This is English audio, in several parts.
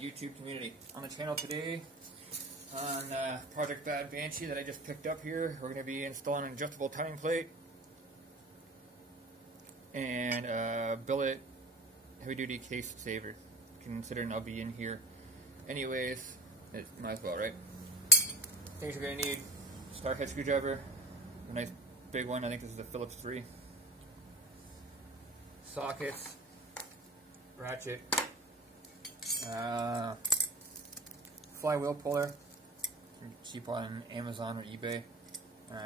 YouTube community. On the channel today, on Project Bad Banshee that I just picked up here, we're going to be installing an adjustable timing plate and billet heavy-duty case saver. Considering I'll be in here anyways, it might as well, right? Things you're going to need: star head screwdriver, a nice big one. I think this is a Phillips 3. Sockets, ratchet, flywheel puller, cheap on Amazon or eBay,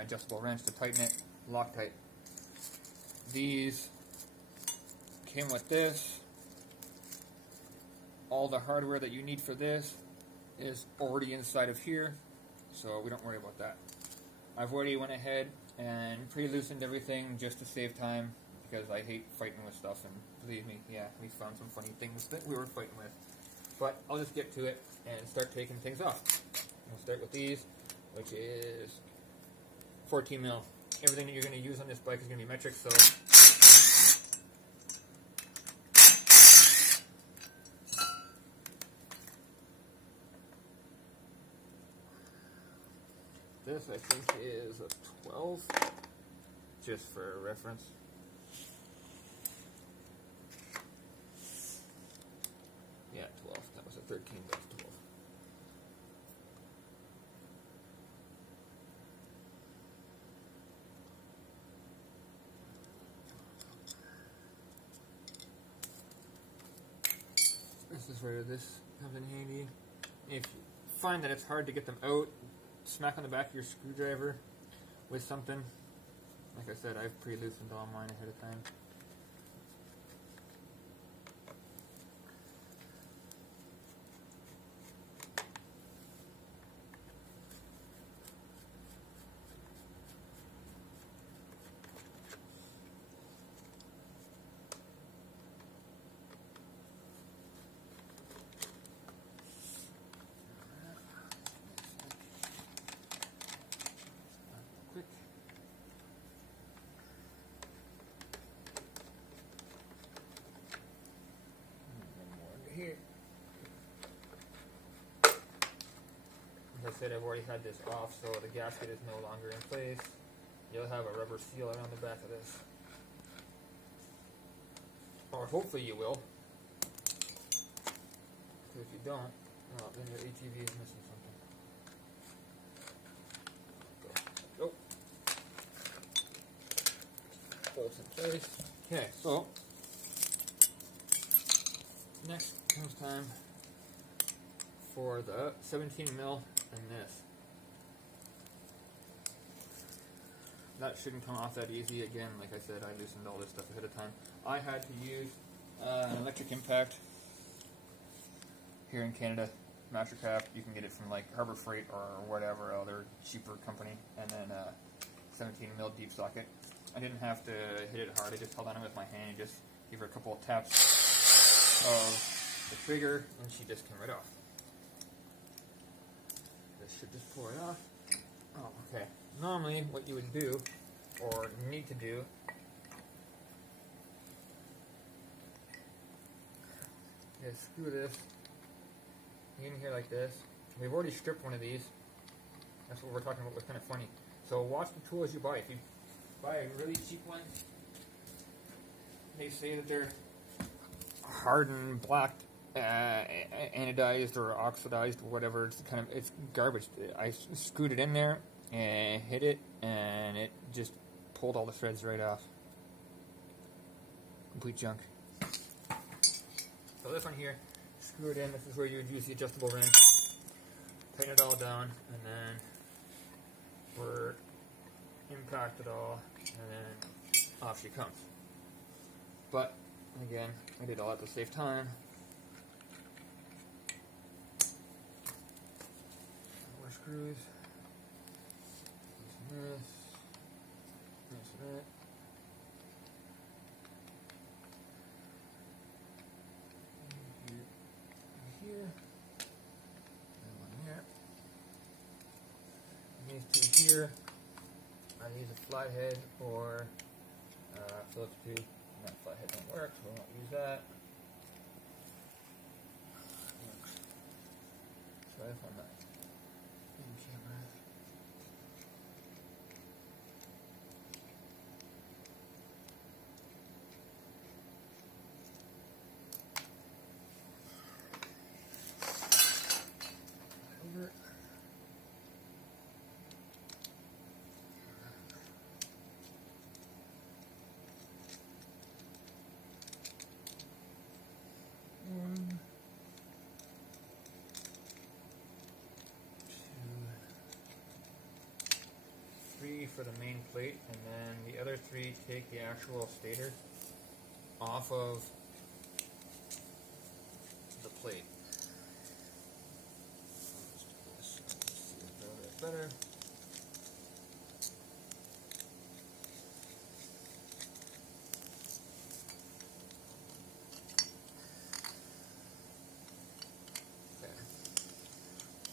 adjustable wrench to tighten it, Loctite. These came with this. All the hardware that you need for this is already inside of here, so we don't worry about that. I've already went ahead and pre-loosened everything just to save time, because I hate fighting with stuff, and believe me, yeah, we found some funny things that we were fighting with. But I'll just get to it and start taking things off. We'll start with these, which is 14 mil. Everything that you're going to use on this bike is going to be metric, so this I think is a 12, just for reference. Yeah, 12. That was a 13, but it's 12. This is where this comes in handy. If you find that it's hard to get them out, smack on the back of your screwdriver with something. Like I said, I've pre-loosened all mine ahead of time. Here. As I said, I've already had this off, so the gasket is no longer in place. You'll have a rubber seal around the back of this. Or hopefully you will. Because if you don't, well, then your ATV is missing something. Go. Bolts in place. Okay, so next comes time for the 17 mil and this. That shouldn't come off that easy. Again, like I said, I loosened all this stuff ahead of time. I had to use an electric impact here in Canada, Mastercraft. You can get it from like Harbor Freight or whatever other cheaper company, and then 17 mil deep socket. I didn't have to hit it hard. I just held on it with my hand and just gave her a couple of taps of the trigger, and she just came right off. This should just pour it off. Oh, okay. Normally, what you would do, or need to do, is screw this in here like this. We've already stripped one of these. That's what we're talking about. What's kind of funny. So watch the tools you buy. If you buy a really cheap one, they say that they're hardened, blacked, anodized or oxidized or whatever. It's garbage. I screwed it in there and hit it, and it just pulled all the threads right off. Complete junk. So this one here, screw it in. This is where you would use the adjustable wrench. Tighten it all down, and then we're impact it all, and then off she comes. But again, I did all that to save time. More screws. This and this. This and that. Here. And one here. And these two here. I use a flathead or Phillips 2. That flathead don't work, so we won't use that. live on the in camera. Over. One, 2, 3 for the main plate, and then the other 3 take the actual stator off of the plate. Let's do this. Let's see a little bit better.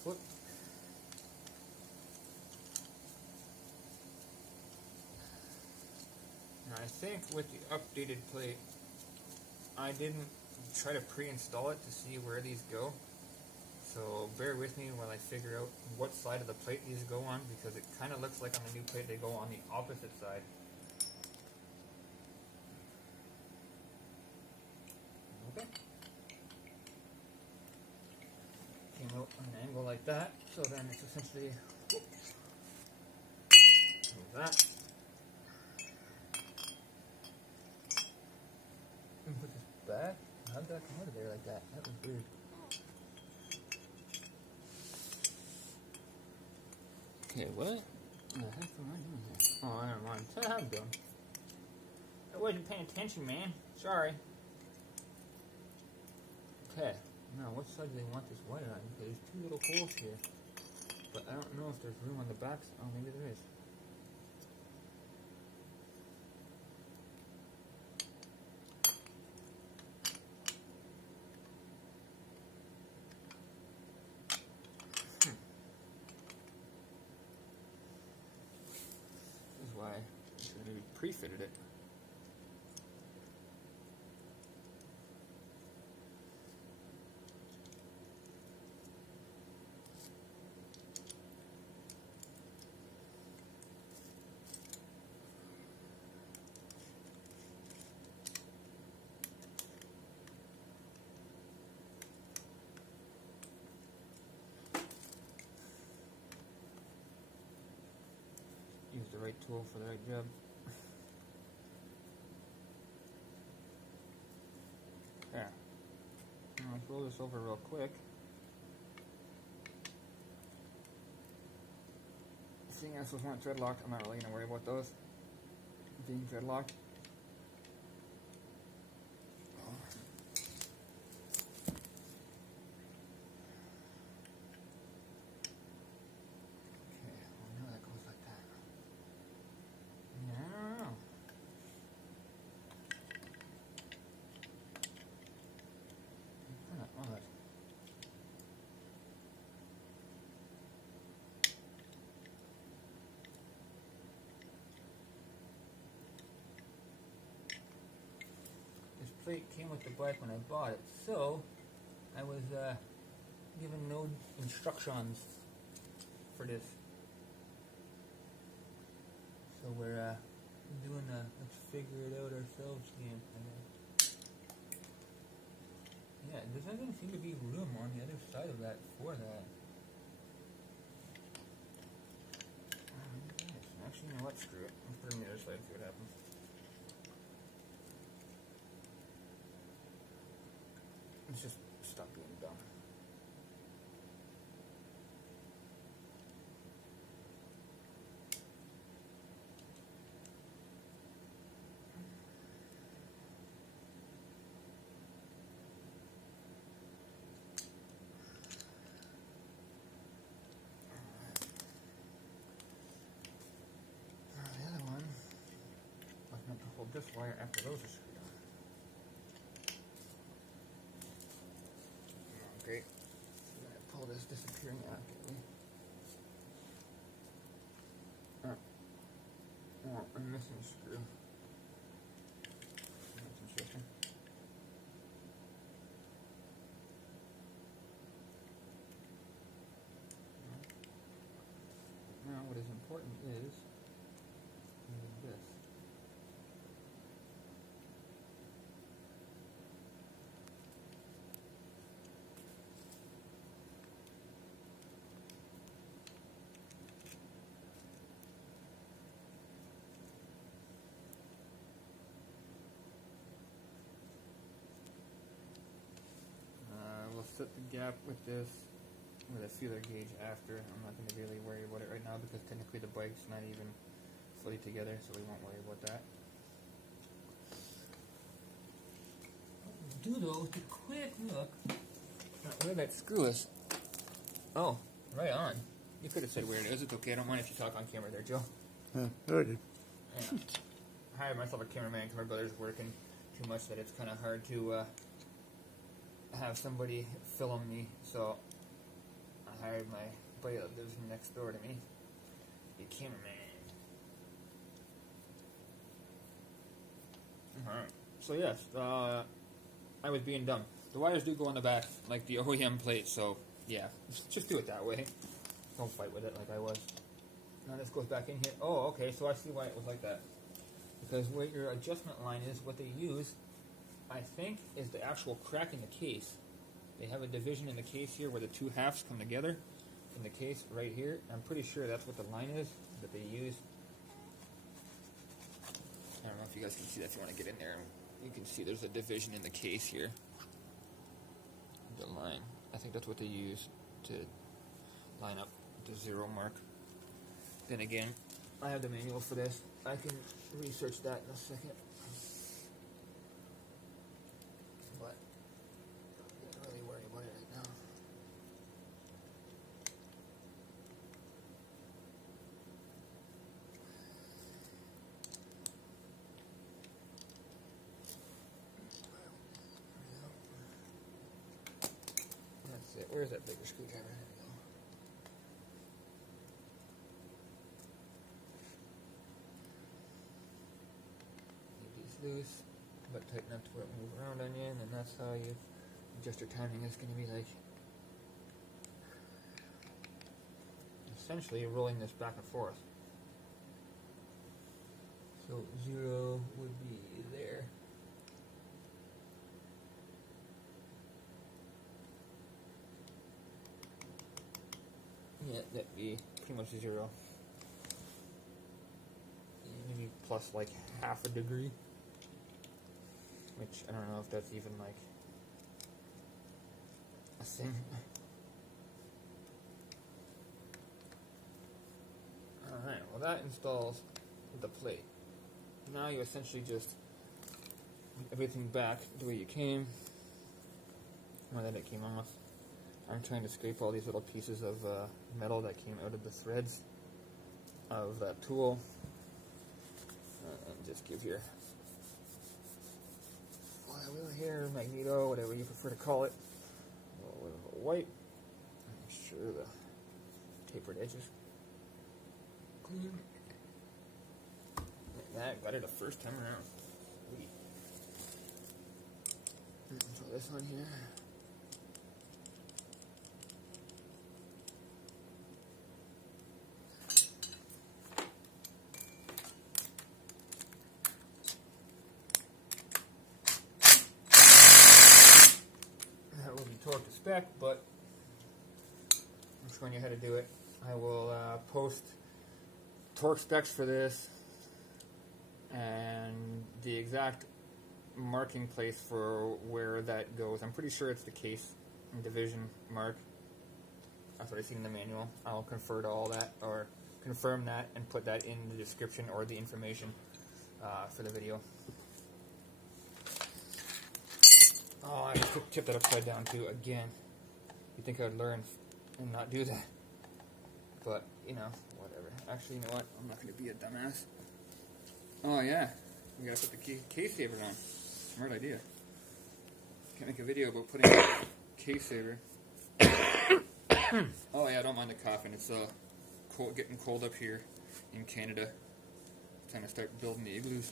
Whoop. Now I think with the updated plate, I didn't try to pre-install it to see where these go. So bear with me while I figure out what side of the plate these go on, because it kind of looks like on the new plate they go on the opposite side. Okay. Came out on an angle like that, so then it's essentially move that. And put this back. How did that come out of there like that? That was weird. Okay, what the heck am I doing here? Oh, never mind. That's what I'm doing. I wasn't paying attention, man. Sorry. Okay. Now, what side do they want this wire on? Okay, there's 2 little holes here. But I don't know if there's room on the back. Oh, maybe there is. This is why I should have maybe pre-fitted it. Use the right tool for the right job. Yeah. Now let's roll this over real quick. Seeing as those weren't thread locked, I'm not really going to worry about those being thread locked. Plate came with the bike when I bought it, so I was given no instructions for this. So we're doing a let's figure it out ourselves game. Yeah, there doesn't seem to be room on the other side of that for that. Actually, you know what? Screw it. Let's put it on the other side and see what happens. Let's just stop being dumb. The other one was meant to hold this wire after those are screwed on. Great. So I'm going to pull this disappearing accurately. Oh, I'm missing a screw. That's interesting. important is this. We'll set the gap with this with a feeler gauge after. I'm not going to really worry about it right now because technically the bike's not even fully together, so we won't worry about that. Do though, with a quick look at where that screw is. Oh, right on. You could have said where it is. It's okay. I don't mind if you talk on camera there, Joe. Okay. Yeah. I hired myself a cameraman because my brother's working too much that it's kind of hard to have somebody film me, so I hired my buddy that lives next door to me, the cameraman. Alright, so yes, I was being dumb. The wires do go on the back, like the OEM plate, so yeah, just do it that way. Don't fight with it like I was. Now this goes back in here. Oh, okay, so I see why it was like that. Because where your adjustment line is, what they use, I think, is the actual crack in the case. They have a division in the case here where the two halves come together in the case right here. I'm pretty sure that's what the line is that they use. I don't know if you guys can see that. If you want to get in there, you can see there's a division in the case here. The line. I think that's what they use to line up the zero mark. Then again, I have the manual for this. I can research that in a second. But I'm not really worried about it right now. That's it. Where's that bigger screwdriver? There we go. Loose, but tight enough to where it move around on you, and then that's how you adjust your timing. Is going to be like essentially rolling this back and forth. So 0 would be there. Yeah, that'd be pretty much 0. Maybe plus like half a degree. Which, I don't know if that's even, like, a thing. Alright, well that installs the plate. Now you essentially just put everything back the way you came. Now that it came off, I'm trying to scrape all these little pieces of metal that came out of the threads of that tool. And just give your flywheel here, magneto, whatever you prefer to call it, a little bit of white. Make sure the tapered edges clean. Like that, got it the first time around. Sweet. Throw this on here. Torque to spec, but I'm showing you how to do it. I will post torque specs for this and the exact marking place for where that goes. I'm pretty sure it's the case and division mark. That's what I see in the manual. I'll confer to all that, or confirm that, and put that in the description or the information for the video. Oh, I tipped that upside down too, again. You'd think I'd learn and not do that. But, you know, whatever. Actually, you know what? I'm not going to be a dumbass. Oh, yeah. We got to put the case saver on. Smart idea. Can't make a video about putting a case saver. Oh, yeah, I don't mind the coughing. It's cold, getting cold up here in Canada. Time to start building the igloos.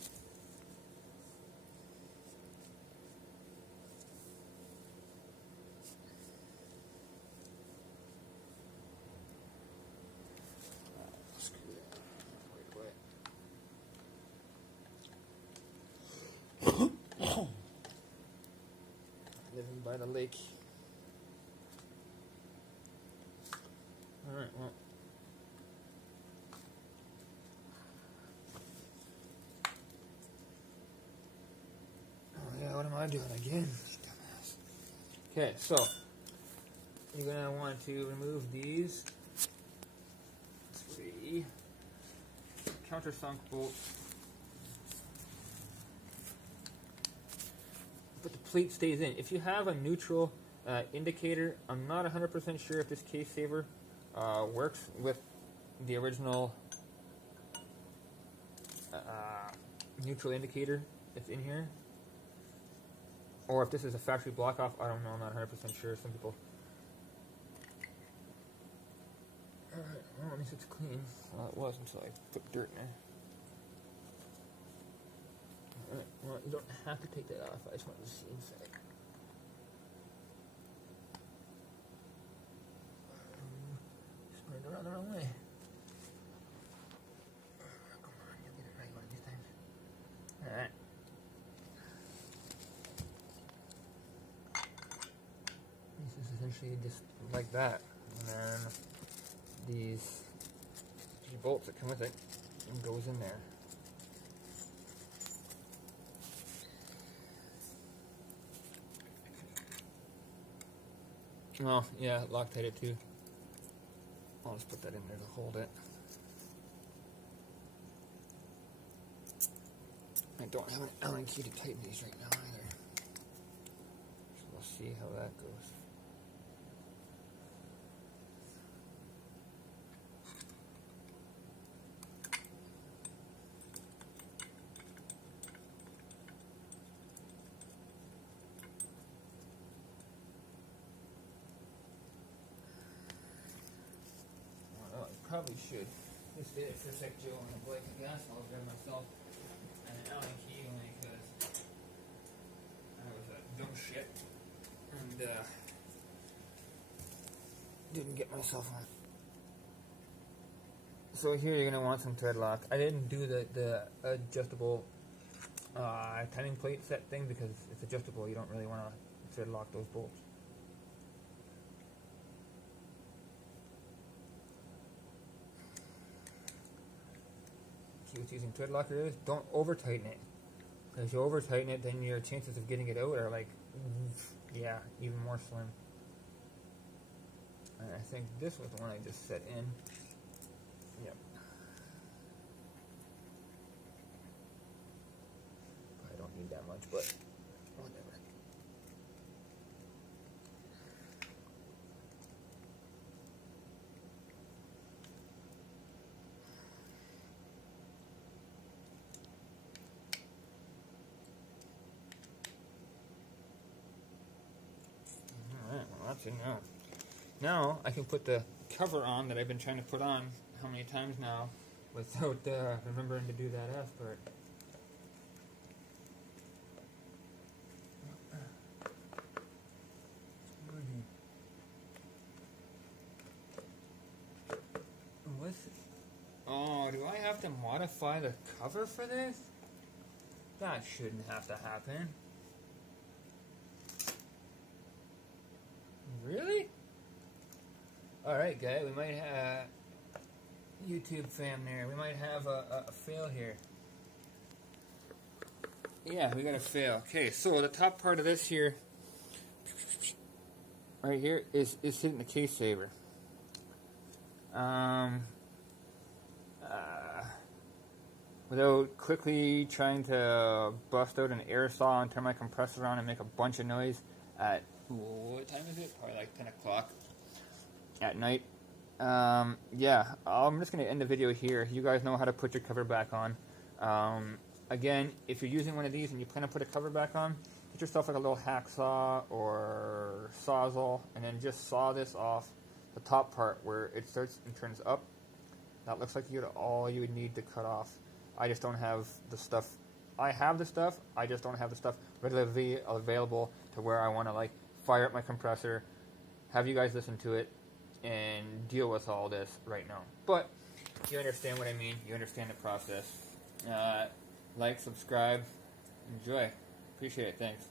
by the lake. Alright, well. Oh yeah, what am I doing again? Dumbass. Okay, so you're gonna want to remove these 3 countersunk bolts. But the plate stays in. If you have a neutral indicator, I'm not 100% sure if this case saver works with the original neutral indicator that's in here, or if this is a factory block off. I don't know. I'm not 100% sure. Some people. Alright, well, at least it's clean. Well, it was until I put dirt in there. Alright, well, you don't have to take that off. I just wanted to see inside. Spin it around the wrong way. Come on, you'll get it right one of these times. Alright. This is essentially just like that. And then these 3 bolts that come with it goes in there. Oh, yeah, Loctite it too. I'll just put that in there to hold it. I don't have an Allen key to tighten these right now either. So we'll see how that goes. Probably should. This did it for Sec Joe on a Blake of gas. I'll grab myself an Allen key only because I was a dumb shit and didn't get myself on. So here you're gonna want some thread lock. I didn't do the adjustable timing plate set thing because it's adjustable. You don't really want to thread lock those bolts. What's using thread locker is, don't over tighten it, because if you over tighten it, then your chances of getting it out are like, yeah, even more slim. And I think this was the one I just set in. Yep. I don't need that much, but whatever. That's it now. Now I can put the cover on that I've been trying to put on how many times now without remembering to do that F part. What's it? Oh, do I have to modify the cover for this? That shouldn't have to happen. Really? Alright, guys, we might have YouTube fam there. We might have a fail here. Yeah, we got a fail. Okay, so the top part of this here, right here, is hitting the case saver. Without quickly trying to bust out an air saw and turn my compressor on and make a bunch of noise at, what time is it? Probably like 10 o'clock at night. Yeah, I'm just going to end the video here. You guys know how to put your cover back on. Again, if you're using one of these and you plan to put a cover back on, get yourself like a little hacksaw or sawzall and then just saw this off the top part where it starts and turns up. That looks like all you would need to cut off. I just don't have the stuff. I have the stuff, I just don't have the stuff readily available to where I want to like fire up my compressor, have you guys listen to it, and deal with all this right now. But you understand what I mean. You understand the process. Like, subscribe, enjoy. Appreciate it. Thanks.